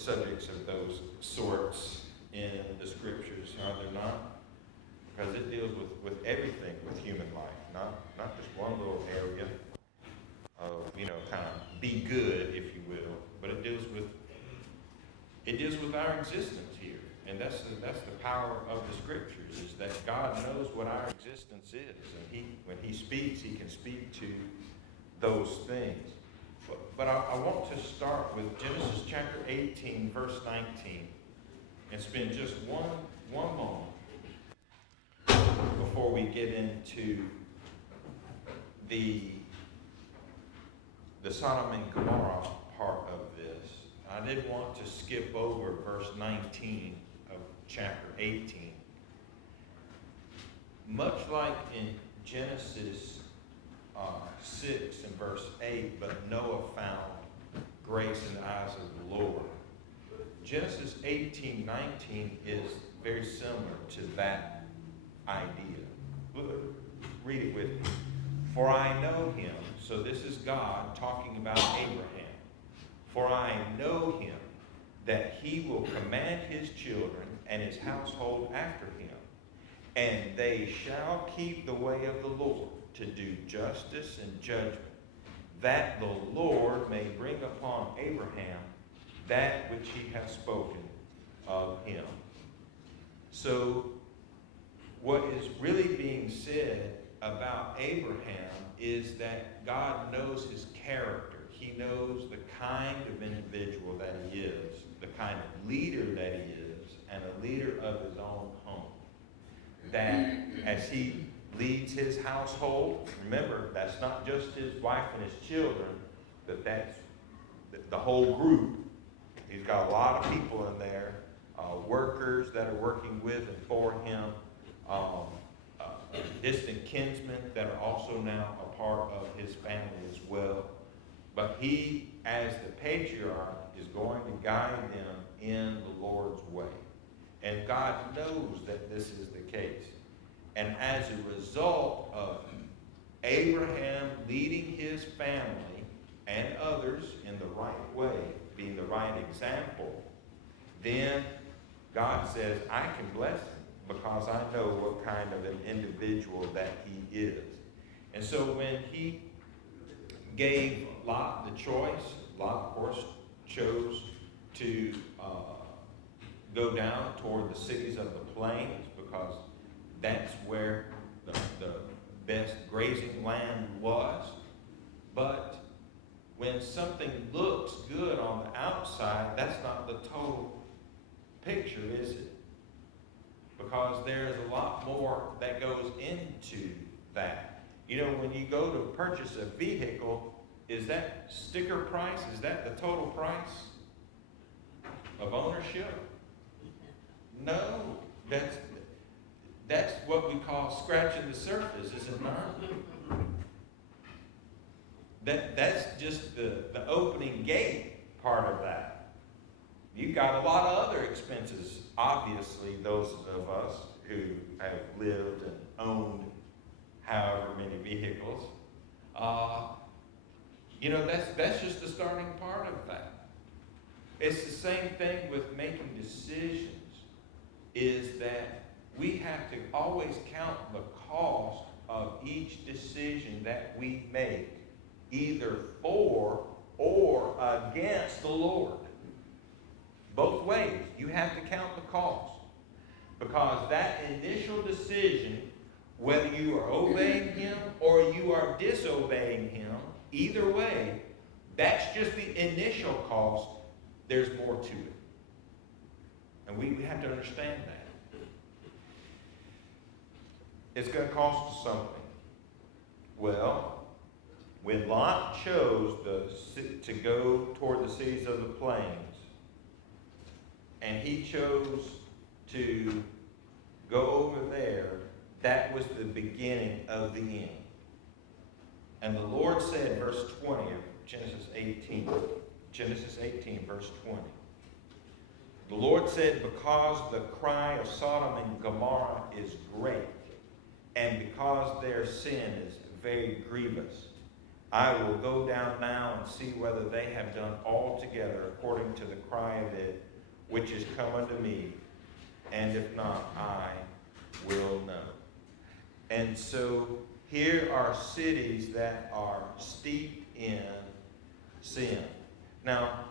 subjects of those sorts in the scriptures, are there not? Because it deals with everything with human life, not just one little area of, kind of be good, if you will, but it deals with our existence here. And that's the power of the scriptures, is that God knows what our existence is. And when he speaks, he can speak to those things. But I want to start with Genesis chapter 18, verse 19, and spend just one moment before we get into the Sodom and Gomorrah part of this. I did want to skip over verse 19 of chapter 18. Much like in Genesis 6 and verse 8, but Noah found grace in the eyes of the Lord. Genesis 18:19 is very similar to that idea. Read it with me. For I know him. So this is God talking about Abraham. For I know him, that he will command his children and his household after him, and they shall keep the way of the Lord, to do justice and judgment, that the Lord may bring upon Abraham that which he hath spoken of him. So what is really being said about Abraham is that God knows his character. He knows the kind of individual that he is, the kind of leader that he is, and a leader of his own home. That as he leads his household, remember, that's not just his wife and his children, but that's the whole group. He's got a lot of people in there, workers that are working with and for him, distant kinsmen that are also now a part of his family as well. But he, as the patriarch, is going to guide them in the Lord's way. And God knows that this is the case. And as a result of Abraham leading his family and others in the right way, being the right example, then God says, I can bless him because I know what kind of an individual that he is. And so when he gave Lot the choice, Lot, of course, chose to go down toward the cities of the plains because that's where the best grazing land was. But when something looks good on the outside, that's not the total picture, is it? Because there's a lot more that goes into that. When you go to purchase a vehicle, is that sticker price, is that the total price of ownership? No, that's what we call scratching the surface, is it not? That's just the opening gate part of that. You've got a lot of other expenses, obviously, those of us who have lived and owned however many vehicles. That's just the starting part of that. It's the same thing with making decisions, is that we have to always count the cost of each decision that we make, either for or against the Lord. Both ways, you have to count the cost. Because that initial decision, whether you are obeying him or you are disobeying him, either way, that's just the initial cost. There's more to it. And we have to understand that. It's going to cost us something. Well, when Lot chose to go toward the cities of the plains, and he chose to go over there, that was the beginning of the end. And the Lord said, verse 20 of Genesis 18, verse 20. The Lord said, because the cry of Sodom and Gomorrah is great, and because their sin is very grievous, I will go down now and see whether they have done altogether according to the cry of it, which is come unto me, and if not, I will know. And so here are cities that are steeped in sin. Now,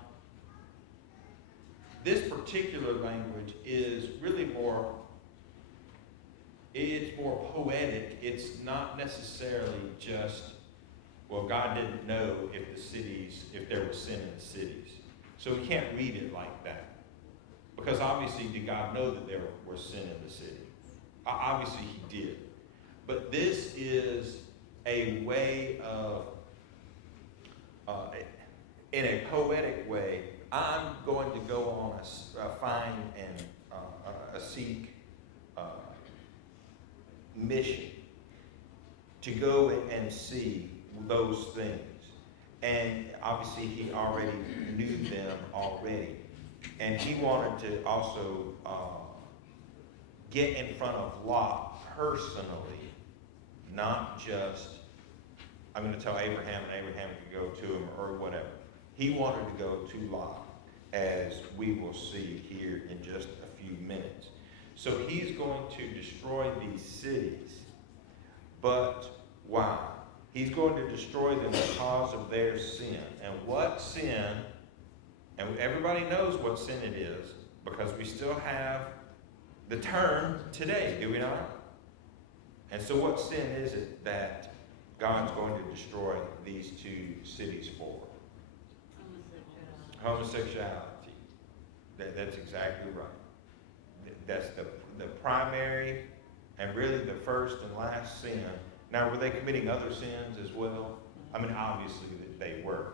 this particular language is really it's more poetic. It's not necessarily just, well, God didn't know if there was sin in the cities. So we can't read it like that. Because obviously, did God know that there was sin in the city? Obviously, he did. But this is a way of, in a poetic way, I'm going to go on find and a seek mission to go and see those things. And obviously, he already knew them already. And he wanted to also get in front of Lot personally, not just, I'm going to tell Abraham and Abraham can go to him or whatever. He wanted to go to Lot, as we will see here in just a few minutes. So he's going to destroy these cities. But why? He's going to destroy them because of their sin. And what sin, and everybody knows what sin it is, because we still have the term today, do we not? And so what sin is it that God's going to destroy these two cities for? Homosexuality. That's exactly right. That's the primary and really the first and last sin. Now, were they committing other sins as well? I mean, obviously they were.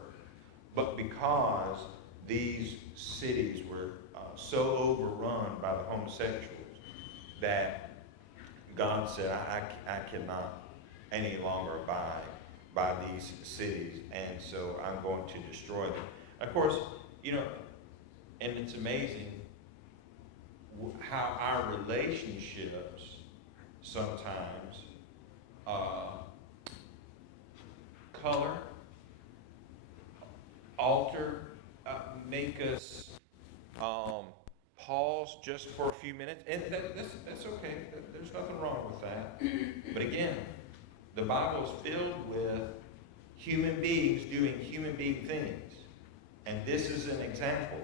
But because these cities were so overrun by the homosexuals that God said, I cannot any longer abide by these cities, and so I'm going to destroy them. Of course, and it's amazing how our relationships sometimes color, alter, make us pause just for a few minutes. And that's okay. There's nothing wrong with that. But again, the Bible is filled with human beings doing human being things. And this is an example.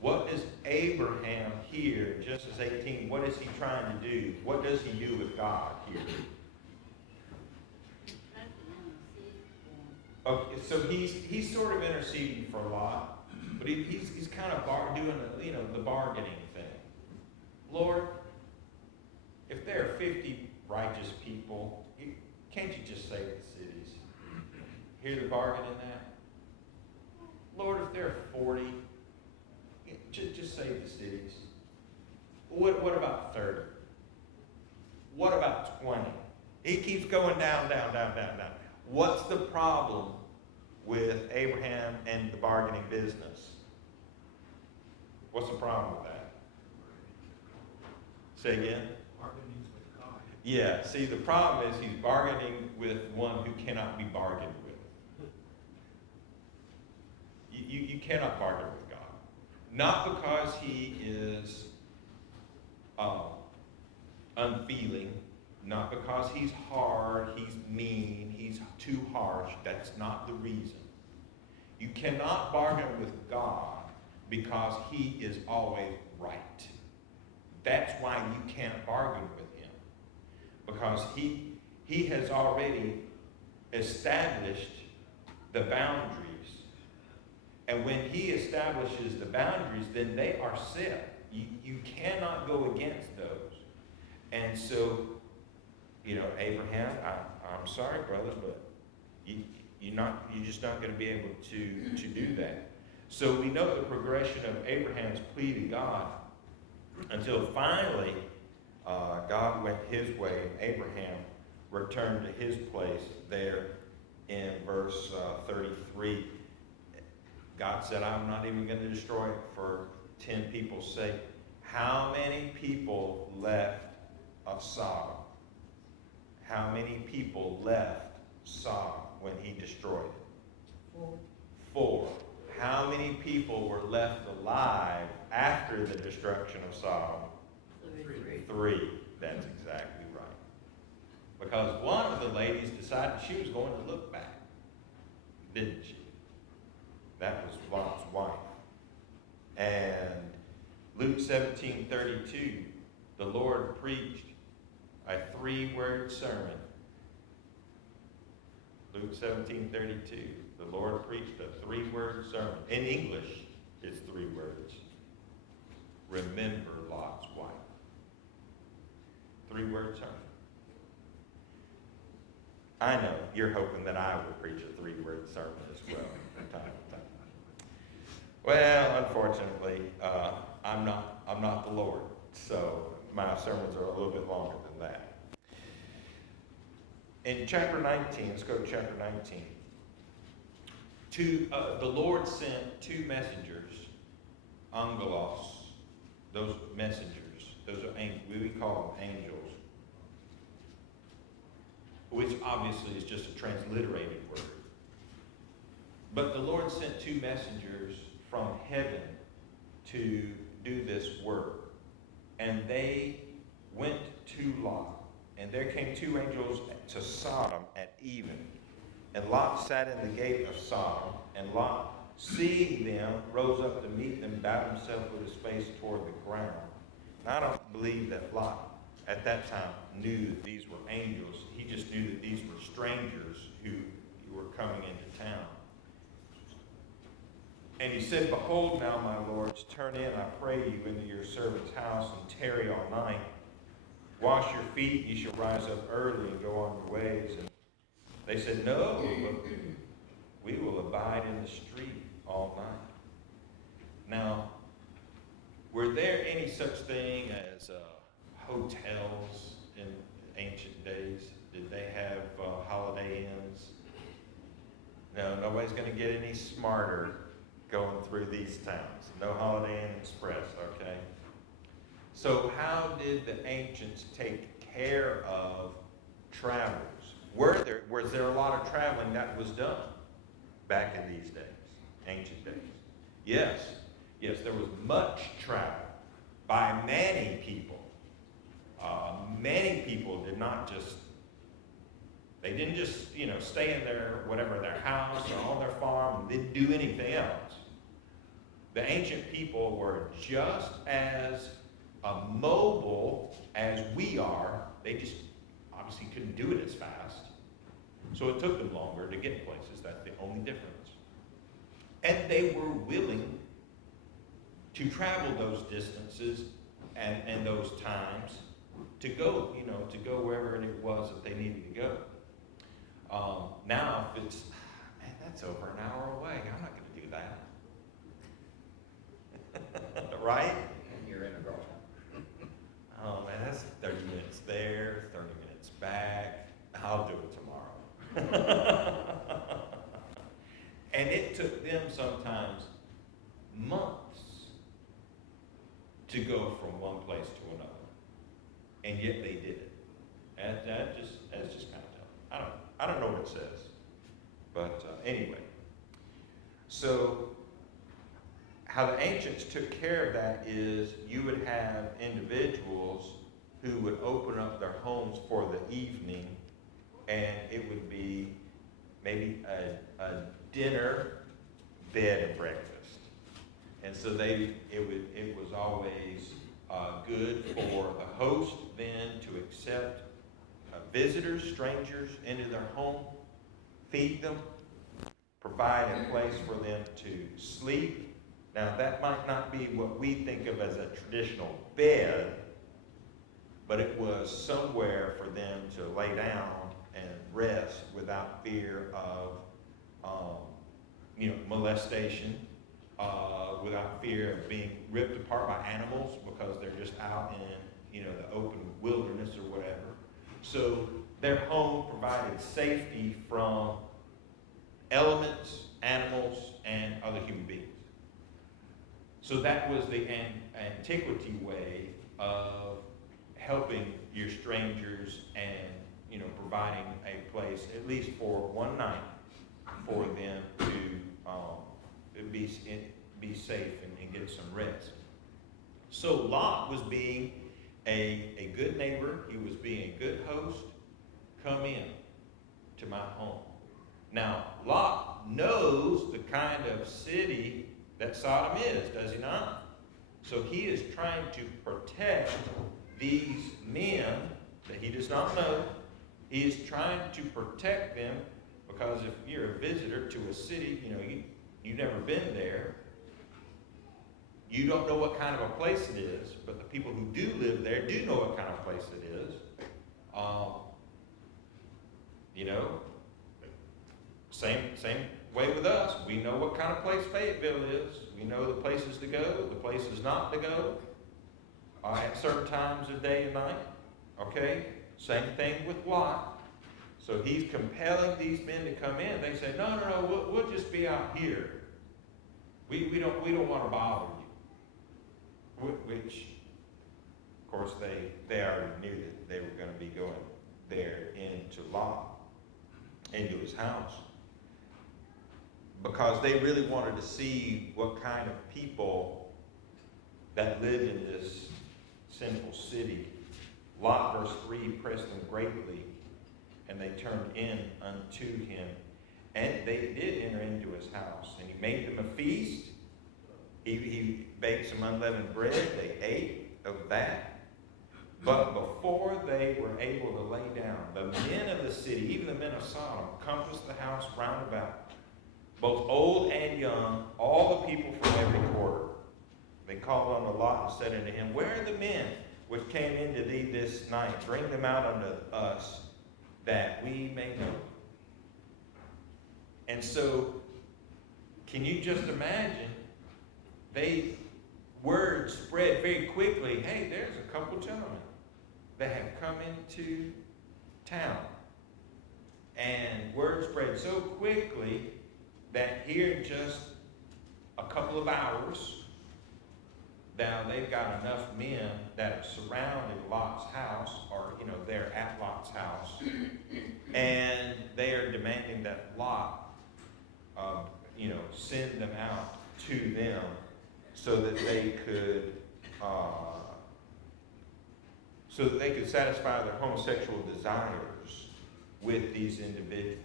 What is Abraham here in Genesis 18? What is he trying to do? What does he do with God here? Okay, so he's sort of interceding for Lot, but he's kind of doing the bargaining thing. Lord, if there are 50 righteous people, can't you just save the cities? Hear the bargain in that? Lord, if there are 40, just save the cities. What about 30? What about 20? He keeps going down. What's the problem with Abraham and the bargaining business? What's the problem with that? Say again? Bargaining with God. Yeah, see, the problem is he's bargaining with one who cannot be bargained with. You cannot bargain with God. Not because he is unfeeling, not because he's hard, he's mean, he's too harsh. That's not the reason. You cannot bargain with God because he is always right. That's why you can't bargain with him. Because he has already established the boundaries. And when he establishes the boundaries, then they are set. You cannot go against those. And so, Abraham, I'm sorry, brother, but you're just not going to be able to do that. So we know the progression of Abraham's plea to God until finally God went his way and Abraham returned to his place there in verse 33. God said, I'm not even going to destroy it for 10 people's sake. How many people left of Sodom? How many people left Sodom? when he destroyed it? 4. 4. How many people were left alive after the destruction of Sodom? 3. 3. That's exactly right. Because one of the ladies decided she was going to look back, didn't she? That was Lot's wife. And Luke 17:32, the Lord preached a 3-word sermon. Luke 17:32, the Lord preached a 3-word sermon. In English, it's 3 words. Remember Lot's wife. 3-word sermon. I know you're hoping that I will preach a 3-word sermon as well from time to time. Well, unfortunately, I'm not the Lord, so my sermons are a little bit longer than that. In chapter 19, let's go to chapter 19. The Lord sent 2 messengers, angelos. Those messengers, those are we call them angels, which obviously is just a transliterated word. But the Lord sent 2 messengers from heaven to do this work. And they went to Lot. And there came 2 angels to Sodom at even. And Lot sat in the gate of Sodom. And Lot, seeing them, rose up to meet them, bowed himself with his face toward the ground. And I don't believe that Lot at that time knew that these were angels. He just knew that these were strangers who were coming into town. And he said, Behold now, my lords, turn in, I pray you, into your servant's house, and tarry all night. Wash your feet, ye shall rise up early and go on your ways. And they said, No, we will abide in the street all night. Now, were there any such thing as hotels in ancient days? Did they have Holiday Inns? No, nobody's going to get any smarter going through these towns. No Holiday Inn Express, okay? So how did the ancients take care of travelers? Was there a lot of traveling that was done back in these days, ancient days? Yes, there was much travel by many people. Many people did not just, they didn't just, stay in their house or on their farm and didn't do anything else. The ancient people were just as mobile as we are. They just obviously couldn't do it as fast. So it took them longer to get places. That's the only difference. And they were willing to travel those distances and those times to go, to go wherever it was that they needed to go. Now, if it's, that's over an hour away, I'm not going to do that. Right? And you're in a girl. Oh man, that's 30 minutes there, 30 minutes back. I'll do it tomorrow. And it took them sometimes months to go from one place to another. And yet they did it. And that's just kind of tough. I don't know what it says. But anyway. So how the ancients took care of that is you would have individuals who would open up their homes for the evening, and it would be maybe a dinner, bed, and breakfast. And so it was always good for the host then to accept visitors, strangers into their home, feed them, provide a place for them to sleep. Now, that might not be what we think of as a traditional bed, but it was somewhere for them to lay down and rest without fear of, molestation, without fear of being ripped apart by animals because they're just out in, the open wilderness or whatever. So their home provided safety from elements, animals, and other human beings. So that was the antiquity way of helping your strangers and providing a place, at least for one night, for them to be safe and get some rest. So Lot was being a good neighbor. He was being a good host. Come in to my home. Now, Lot knows the kind of city that Sodom is, does he not? So he is trying to protect these men that he does not know. He is trying to protect them because if you're a visitor to a city, you've never been there, you don't know what kind of a place it is, but the people who do live there do know what kind of place it is. Same way with us. We know what kind of place Fayetteville is. We know the places to go, the places not to go, at certain times of day and night. Okay? Same thing with Lot. So he's compelling these men to come in. They say, no, we'll just be out here. We don't want to bother you. Which, of course, they already knew that they were going to be going there into Lot, into his house, because they really wanted to see what kind of people that lived in this sinful city. Lot, verse 3, pressed them greatly, and they turned in unto him. And they did enter into his house, and he made them a feast. He baked some unleavened bread. They ate of that. But before they were able to lay down, the men of the city, even the men of Sodom, compassed the house round about, both old and young, all the people from every quarter. They called unto Lot and said unto him, Where are the men which came into thee this night? Bring them out unto us, that we may know. And so, can you just imagine? Word spread very quickly. Hey, there's a couple gentlemen that have come into town. And word spread so quickly that here in just a couple of hours, now they've got enough men that have surrounded Lot's house, or, they're at Lot's house, and they are demanding that Lot, send them out to them so that they could satisfy their homosexual desires with these individuals.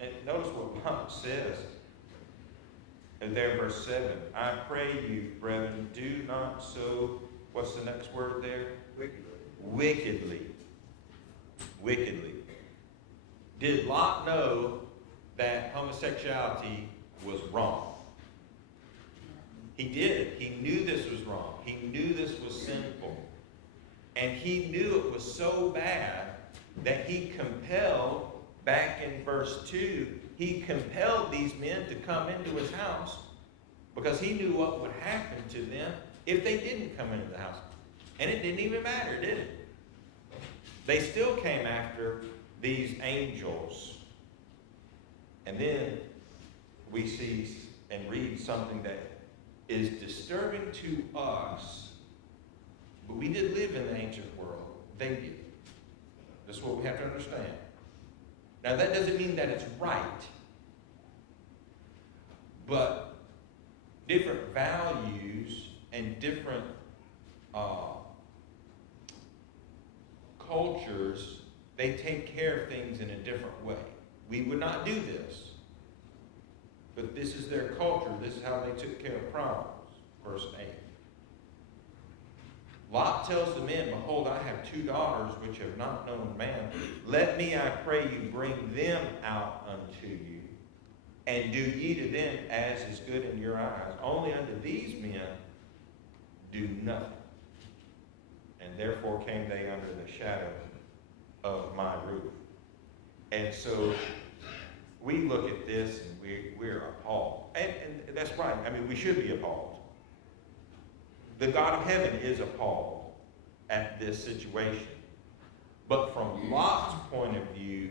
And notice what Lot says there, verse 7. I pray you, brethren, do not so, what's the next word there? Wickedly. Wickedly. Did Lot know that homosexuality was wrong? He did. He knew this was wrong. He knew this was sinful. And he knew it was so bad that he compelled, back in verse 2, he compelled these men to come into his house because he knew what would happen to them if they didn't come into the house. And it didn't even matter, did it? They still came after these angels. And then we see and read something that is disturbing to us, but we did live in the ancient world. They did. That's what we have to understand. Now, that doesn't mean that it's right, but different values and different cultures, they take care of things in a different way. We would not do this. But this is their culture. This is how they took care of problems. Verse 8. Lot tells the men, Behold, I have 2 daughters which have not known man. Let me, I pray you, bring them out unto you, and do ye to them as is good in your eyes. Only unto these men do nothing. And therefore came they under the shadow of my roof. And so we look at this and we're appalled. And that's right. I mean, we should be appalled. The God of heaven is appalled at this situation. But from Lot's point of view,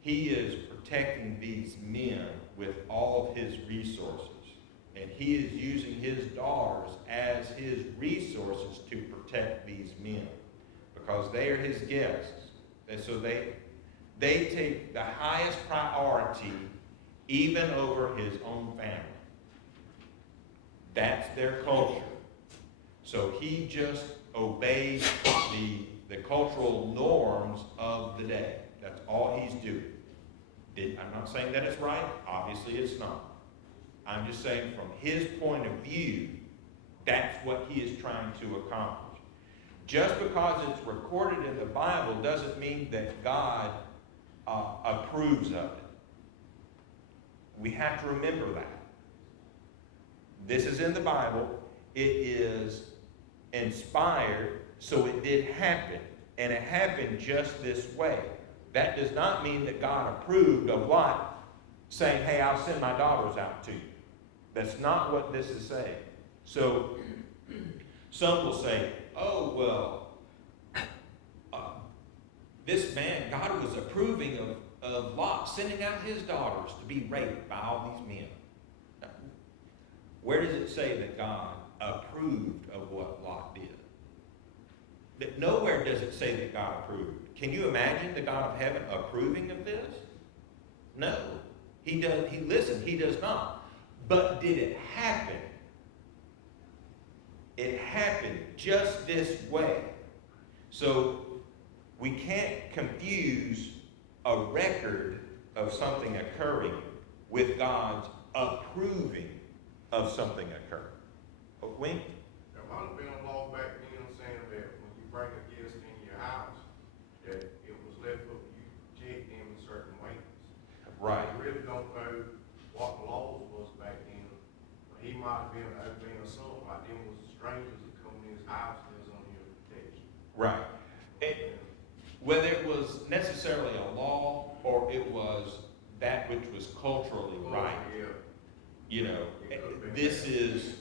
he is protecting these men with all his resources. And he is using his daughters as his resources to protect these men, because they are his guests. And so They take the highest priority even over his own family. That's their culture. So he just obeys the cultural norms of the day. That's all he's doing. I'm not saying that it's right. Obviously it's not. I'm just saying from his point of view, that's what he is trying to accomplish. Just because it's recorded in the Bible doesn't mean that God approves of it. We have to remember that. This is in the Bible. It is inspired, so it did happen. And it happened just this way. That does not mean that God approved of Lot saying, hey, I'll send my daughters out to you. That's not what this is saying. So some will say, oh, well, this man, God was approving of Lot sending out his daughters to be raped by all these men. Now, where does it say that God approved of what Lot did? That nowhere does it say that God approved. Can you imagine the God of heaven approving of this? No. He does not. But did it happen? It happened just this way. So we can't confuse a record of something occurring with God's approving of something occurring. Wink? There might have been a law back then saying that when you bring a guest in your house, that it was left up to you to protect them in certain ways. Right. I really don't know what the laws was back then. But he might have been assumed like them was strangers that come in his house and was on your protection. Right. Whether it was necessarily a law or it was that which was culturally right. Yeah. You know, this is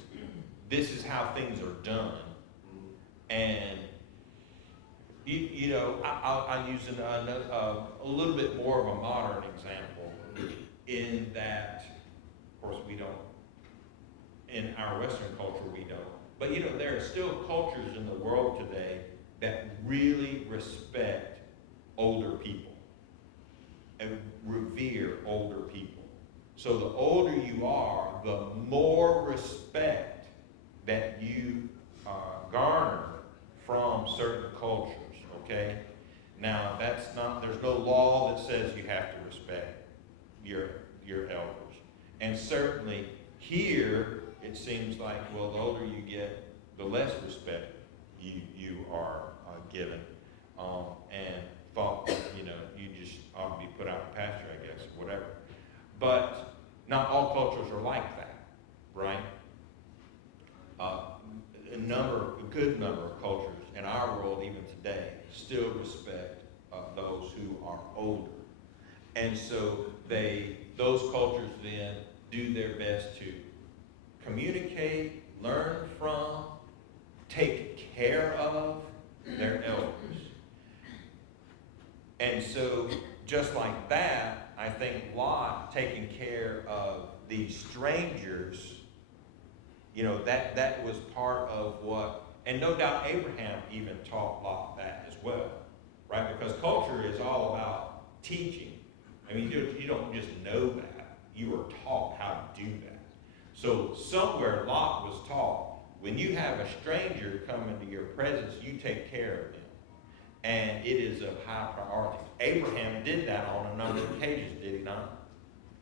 how things are done. And, you know, I'll use a little bit more of a modern example in that, of course, we don't, in our Western culture, we don't. But, you know, there are still cultures in the world today that really respect older people and revere older people. So the older you are, the more respect that you garner from certain cultures, okay? Now, there's no law that says you have to respect your elders. And certainly here, it seems like, well, the older you get, the less respect you are given. And thought that, you know, you just ought to be put out to pasture, I guess, whatever. But not all cultures are like that, right? A good number of cultures in our world, even today, still respect those who are older. And so those cultures then do their best to communicate, learn from, take care of their elders. And so, just like that, I think Lot taking care of these strangers, you know, that was part of what, and no doubt Abraham even taught Lot that as well, right? Because culture is all about teaching. I mean, you don't just know that. You were taught how to do that. So somewhere Lot was taught, when you have a stranger come into your presence, you take care of them. And it is of high priority. Abraham did that on a number of occasions, did he not?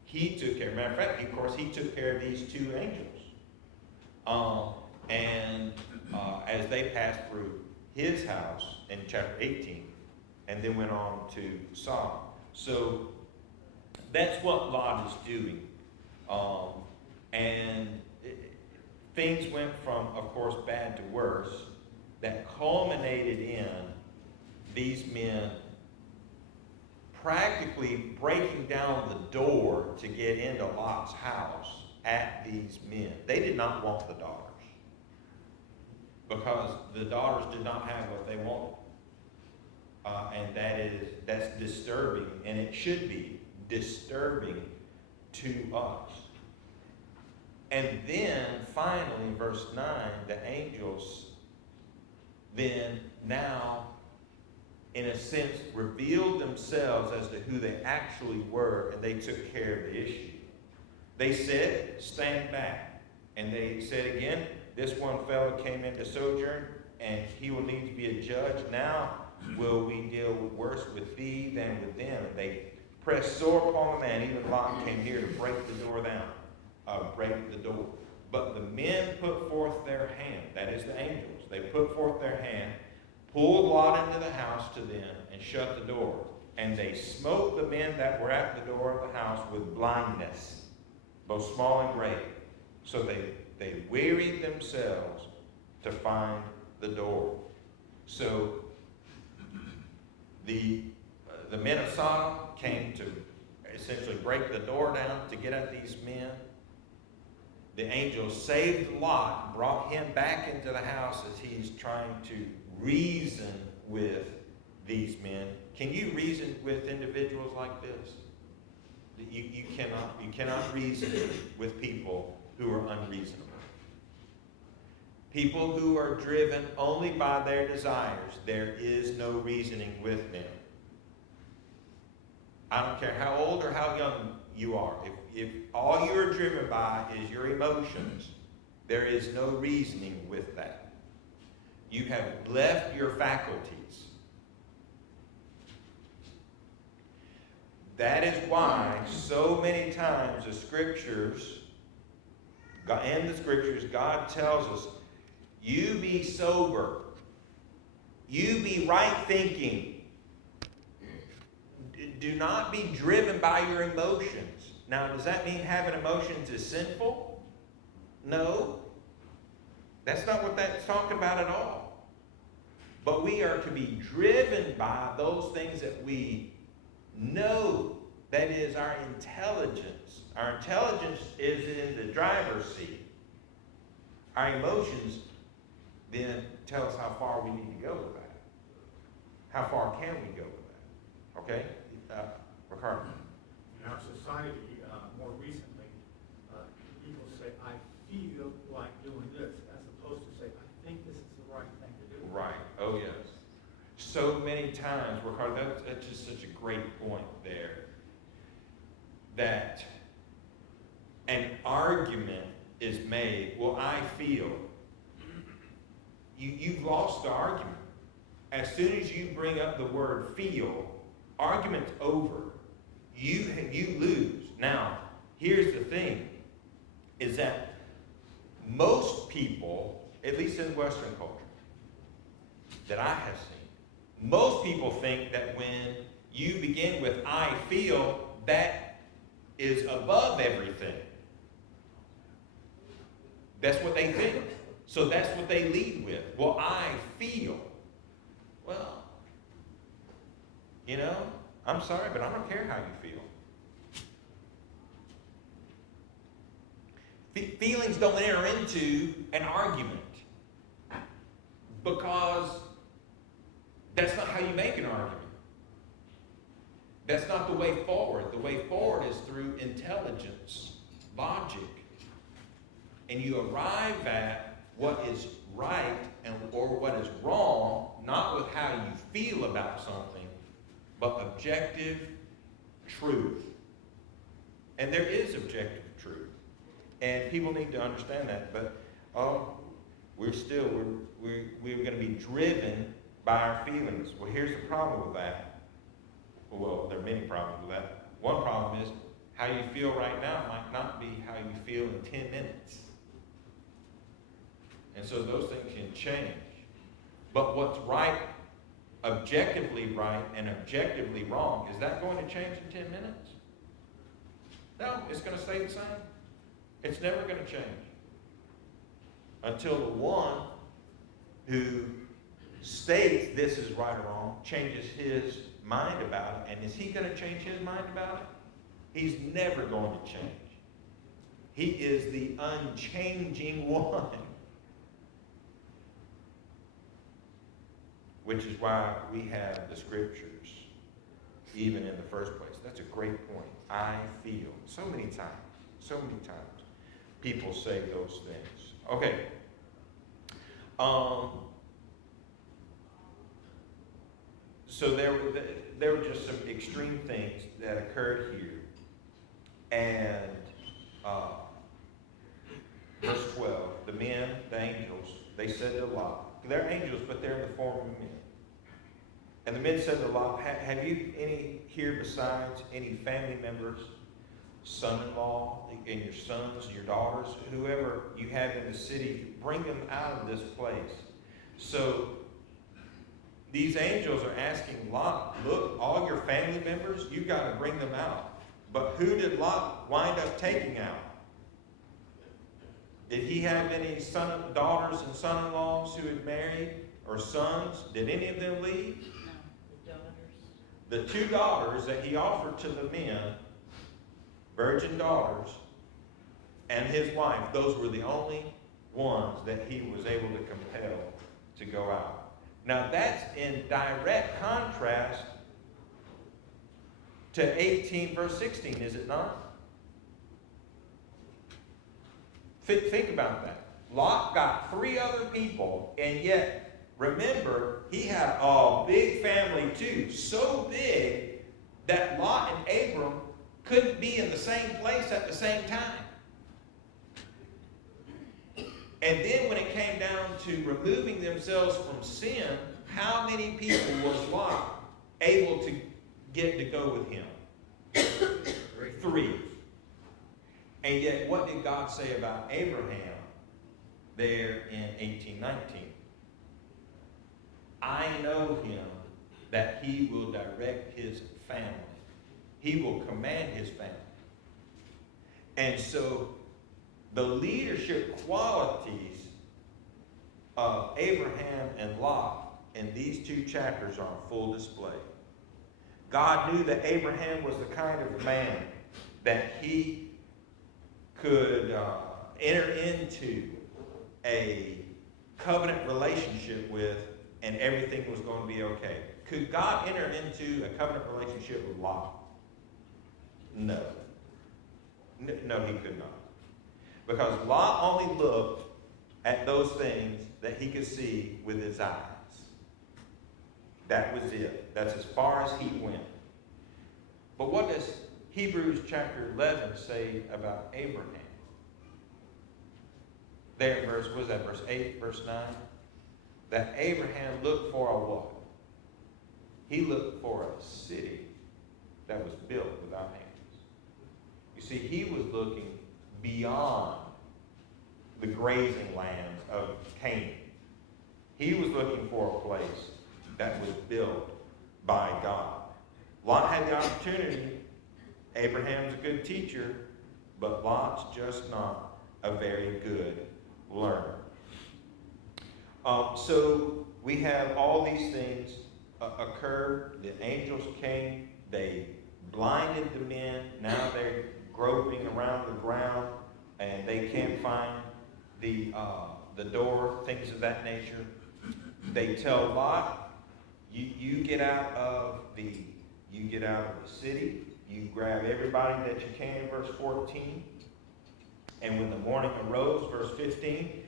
He took care, matter of fact, of course, he took care of these two angels. As they passed through his house in chapter 18, and then went on to Sodom. So that's what Lot is doing. Things went from, of course, bad to worse, that culminated in these men practically breaking down the door to get into Lot's house at these men. They did not want the daughters because the daughters did not have what they wanted. And that's disturbing, and it should be disturbing to us. And then finally, verse 9, the angels then now in a sense, revealed themselves as to who they actually were, and they took care of the issue. They said, stand back. And they said again, this one fellow came into sojourn, and he will need to be a judge. Now will we deal worse with thee than with them? And they pressed sore upon the man. Even Lot came near to break the door down, break the door. But the men put forth their hand, that is the angels. They put forth their hand, pulled Lot into the house to them, and shut the door. And they smote the men that were at the door of the house with blindness, both small and great. So they wearied themselves to find the door. So the men of Sodom came to essentially break the door down to get at these men. The angels saved Lot, brought him back into the house as he's trying to reason with these men. Can you reason with individuals like this? You cannot reason with people who are unreasonable. People who are driven only by their desires. There is no reasoning with them. I don't care how old or how young you are. If all you're driven by is your emotions, there is no reasoning with that. You have left your faculties. That is why so many times the scriptures, God tells us, you be sober. You be right thinking. Do not be driven by your emotions. Now, does that mean having emotions is sinful? No. That's not what that's talking about at all. But we are to be driven by those things that we know. That is our intelligence. Our intelligence is in the driver's seat. Our emotions then tell us how far we need to go with that. How far can we go with that? Okay? Ricardo. In our society, more recently, people say, I feel like doing this, as opposed to say, I think this is the right thing to do. Right. Oh, yes. So many times, Ricardo, that's just such a great point there, that an argument is made, well, I feel. You've lost the argument. As soon as you bring up the word feel, argument's over. You lose. Now, here's the thing, is that most people, at least in Western culture, that I have seen, most people think that when you begin with I feel, that is above everything. That's what they think. So that's what they lead with. Well, I feel. Well, I'm sorry, but I don't care how you feel. Feelings don't enter into an argument, because that's not how you make an argument. That's not the way forward. The way forward is through intelligence, logic. And you arrive at what is right or what is wrong, not with how you feel about something, but objective truth. And there is objective truth. And people need to understand that. But we're going to be driven by our feelings. Well, here's the problem with that. Well, there are many problems with that. One problem is how you feel right now might not be how you feel in 10 minutes. And so those things can change. But what's right, objectively right and objectively wrong, is that going to change in 10 minutes? No, it's going to stay the same. It's never going to change. Until the one who states this is right or wrong changes his mind about it. And is he going to change his mind about it? He's never going to change. He is the unchanging one. Which is why we have the scriptures, even in the first place. That's a great point. I feel. So many times, people say those things. Okay. so there were just some extreme things that occurred here. And verse 12, the men, the angels, they said to Lot, they're angels, but they're in the form of men. And the men said to Lot, have you any here besides any family members, son-in-law, and your sons, your daughters, whoever you have in the city, bring them out of this place. So these angels are asking Lot, look, all your family members, you've got to bring them out. But who did Lot wind up taking out? Did he have any daughters and son-in-laws who had married, or sons? Did any of them leave? No, the daughters. The 2 daughters that he offered to the men, virgin daughters, and his wife, those were the only ones that he was able to compel to go out. Now that's in direct contrast to 18 verse 16, is it not? Think about that. Lot got 3 other people, and yet, remember, he had a big family too. So big that Lot and Abram couldn't be in the same place at the same time. And then when it came down to removing themselves from sin, how many people was Lot able to get to go with him? 3. And yet, what did God say about Abraham there in 18:19? I know him that he will direct his family. He will command his family. And so, the leadership qualities of Abraham and Lot in these 2 chapters are on full display. God knew that Abraham was the kind of man that he could enter into a covenant relationship with, and everything was going to be okay. Could God enter into a covenant relationship with Lot? No. No, he could not. Because Lot only looked at those things that he could see with his eyes. That was it. That's as far as he went. But what does Hebrews chapter 11 say about Abraham? There in verse 8, verse 9? That Abraham looked for a what? He looked for a city that was built without hands. You see, he was looking beyond the grazing lands of Canaan. He was looking for a place that was built by God. Lot had the opportunity. Abraham's a good teacher, but Lot's just not a very good learner. So we have all these things occur. The angels came. They blinded the men. Now they're groping around the ground, and they can't find the door, things of that nature. They tell Lot, you get out of the city. You grab everybody that you can, verse 14. And when the morning arose, verse 15,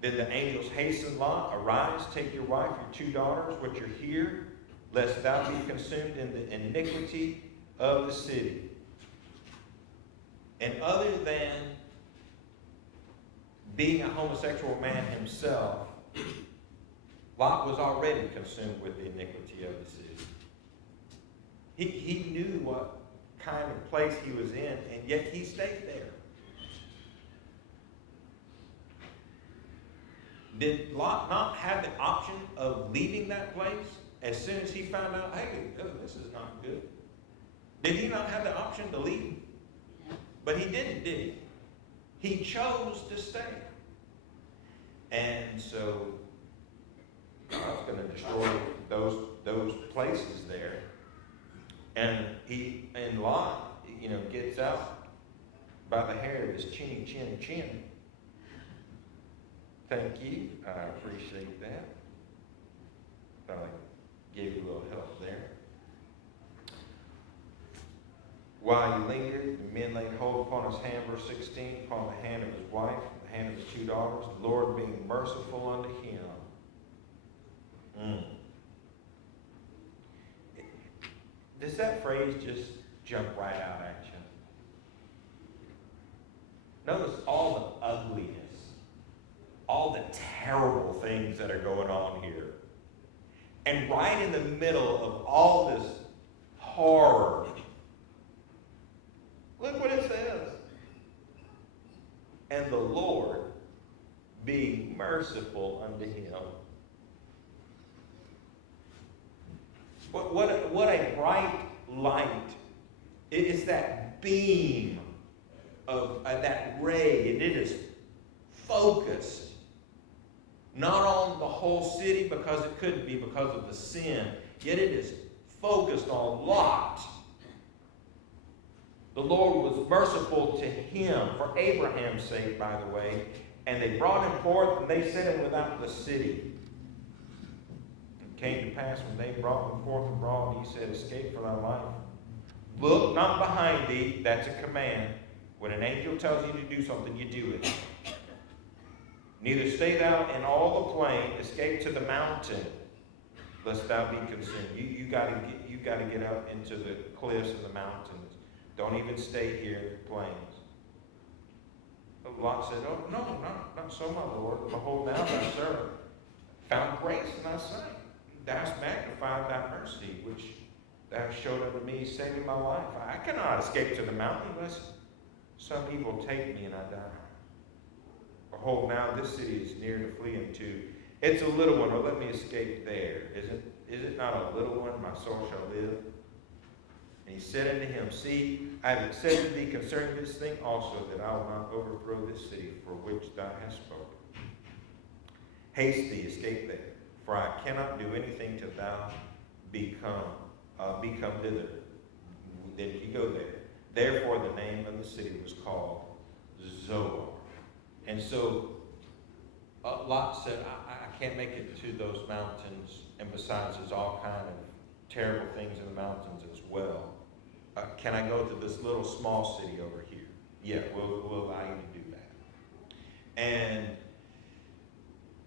then the angels hastened Lot, arise, take your wife, your 2 daughters, which are here, lest thou be consumed in the iniquity of the city. And other than being a homosexual man himself, Lot was already consumed with the iniquity of the city. He knew what kind of place he was in, and yet he stayed there. Did Lot not have the option of leaving that place as soon as he found out, hey, this is not good? Did he not have the option to leave? But he didn't, did he? He chose to stay. And so God's going to destroy those places there. And Lot, gets out by the hair of his chin. Thank you. I appreciate that. Thought I gave you a little help there. While he lingered, the men laid hold upon his hand, verse 16, upon the hand of his wife, the hand of his 2 daughters, the Lord being merciful unto him. Does that phrase just jump right out at you? Notice all the ugliness, all the terrible things that are going on here. And right in the middle of all this horror, look what it says. And the Lord, being merciful unto him. What a bright light. It is that beam of that ray, and it is focused not on the whole city, because it couldn't be because of the sin, yet it is focused on Lot. The Lord was merciful to him, for Abraham's sake, by the way, and they brought him forth, and they set him without the city. It came to pass when they brought him forth abroad, he said, escape for thy life. Look not behind thee, that's a command. When an angel tells you to do something, you do it. Neither stay thou in all the plain, escape to the mountain, lest thou be consumed. You got to get up into the cliffs and the mountains. Don't even stay here in the plains. Lot said, oh, no, not so, my Lord. Behold, now thy servant found grace in thy sight. Thou hast magnified thy mercy, which thou hast showed unto me, saving my life. I cannot escape to the mountain, lest some evil take me and I die. Behold, now this city is near to flee into. It's a little one. Oh, let me escape there. Is it not a little one? My soul shall live. And he said unto him, see, I have said to thee concerning this thing also, that I will not overthrow this city for which thou hast spoken. Haste thee, escape there, for I cannot do anything till thou become thither. Then you go there. Therefore the name of the city was called Zoar. And so Lot said, I can't make it to those mountains. And besides, there's all kind of terrible things in the mountains as well. Can I go to this little small city over here? Yeah, we'll allow you to do that. And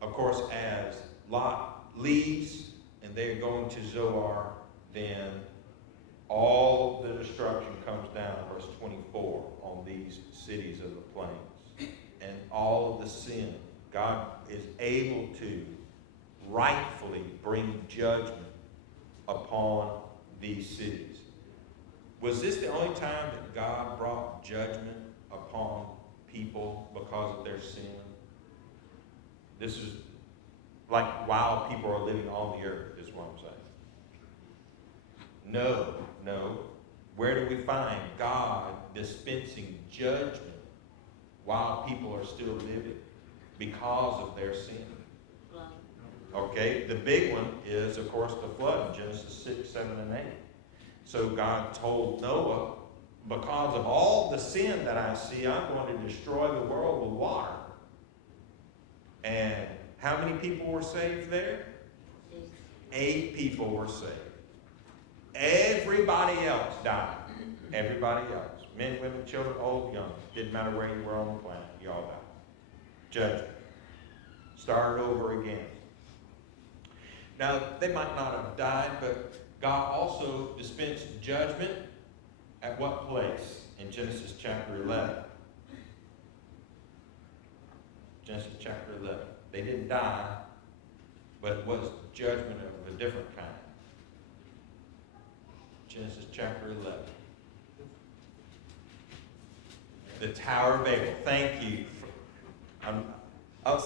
of course, as Lot leaves and they're going to Zoar, then all the destruction comes down, verse 24, on these cities of the plains. And all of the sin, God is able to rightfully bring judgment upon these cities. Was this the only time that God brought judgment upon people because of their sin? This is like while people are living on the earth, is what I'm saying. No. Where do we find God dispensing judgment while people are still living because of their sin? Okay, the big one is, of course, the flood in Genesis 6, 7, and 8. So God told Noah, because of all the sin that I see, I'm going to destroy the world with water. And how many people were saved there? 8 people were saved. Everybody else died. Everybody else. Men, women, children, old, young. Didn't matter where you were on the planet. You all died. Judgment. Started over again. Now, they might not have died, but God also dispensed judgment at what place? In Genesis chapter 11. Genesis chapter 11. They didn't die, but it was judgment of a different kind. Genesis chapter 11. The Tower of Babel. Thank you.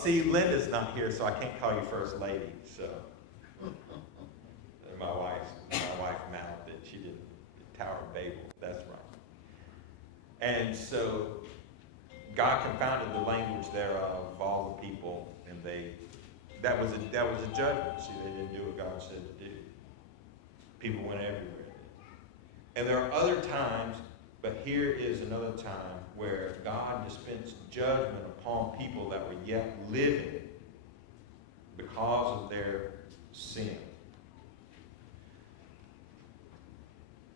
See, Linda's not here, so I can't call you First Lady. So my wife mouthed it. She did the Tower of Babel. That's right. And so God confounded the language thereof of all the people, and that was a judgment. See, they didn't do what God said to do. People went everywhere. And there are other times, but here is another time where God dispensed judgment upon people that were yet living because of their sin.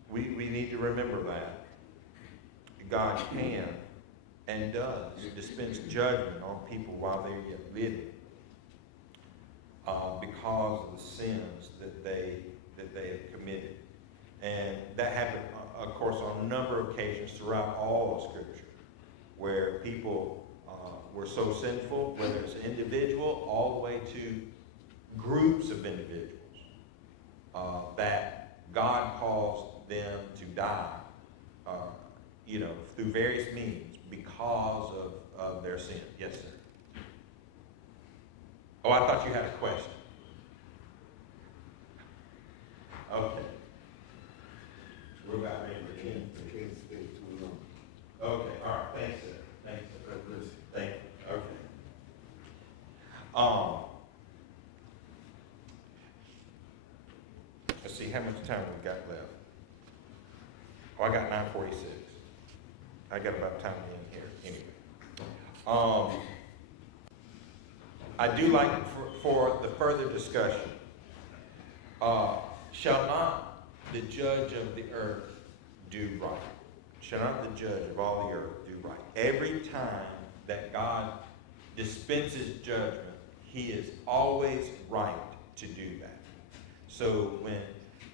We need to remember that. God can and does dispense judgment on people while they're yet living because of the sins that they have committed. And that happened, of course, on a number of occasions throughout all of Scripture, where people were so sinful, whether it's an individual all the way to groups of individuals, that God caused them to die, through various means because of their sin. Yes, sir. Oh, I thought you had a question. Okay. We're about ready to end. I can't stay too long. Okay, all right, thanks, sir. Thanks, sir. God bless you. Thank you. Okay. Let's see, how much time we got left? Oh, I got 9:46. I got about time to end here, anyway. I do like for the further discussion, shall not the judge of the earth do right? Shall not the judge of all the earth do right? Every time that God dispenses judgment, he is always right to do that. So when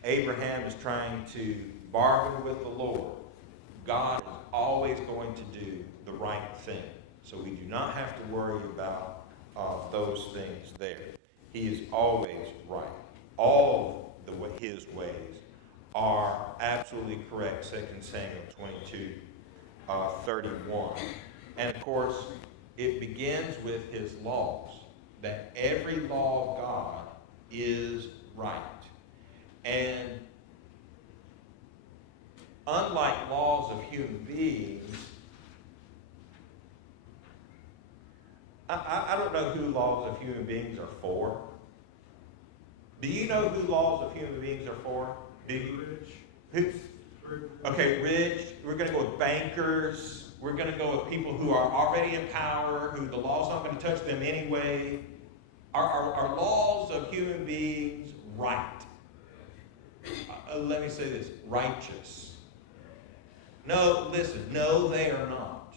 Abraham is trying to bargain with the Lord, God is always going to do the right thing. So we do not have to worry about those things there. He is always right. All of his ways are absolutely correct, 2 Samuel 22:31. And of course, it begins with his laws, that every law of God is right. And unlike laws of human beings, I don't know who laws of human beings are for. Do you know who laws of human beings are for? Do you? Who? Okay, rich. We're going to go with bankers. We're going to go with people who are already in power, who the law's not going to touch them anyway. Are laws of human beings right? Let me say this, righteous. No, listen, no, they are not.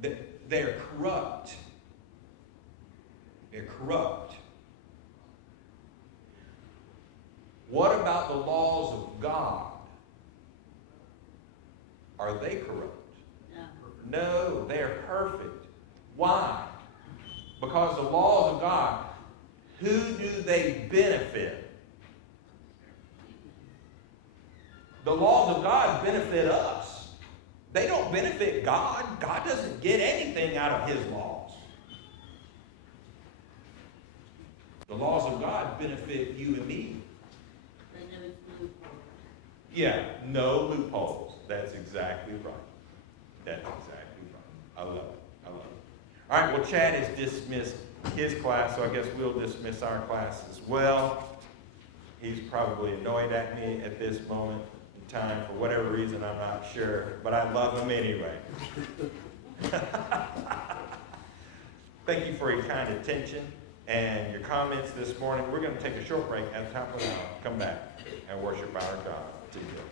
They are corrupt. They're corrupt. What about the laws of God? Are they corrupt? No. No, they are perfect. Why? Because the laws of God, who do they benefit? The laws of God benefit us. They don't benefit God. God doesn't get anything out of his laws. The laws of God benefit you and me. They know it's loophole. Yeah, no loopholes. That's exactly right. That's exactly right. I love it. I love it. All right, well, Chad has dismissed his class, so I guess we'll dismiss our class as well. He's probably annoyed at me at this moment in time for whatever reason, I'm not sure, but I love him anyway. Thank you for your kind attention and your comments this morning. We're going to take a short break at the top of the hour, come back and worship our God together.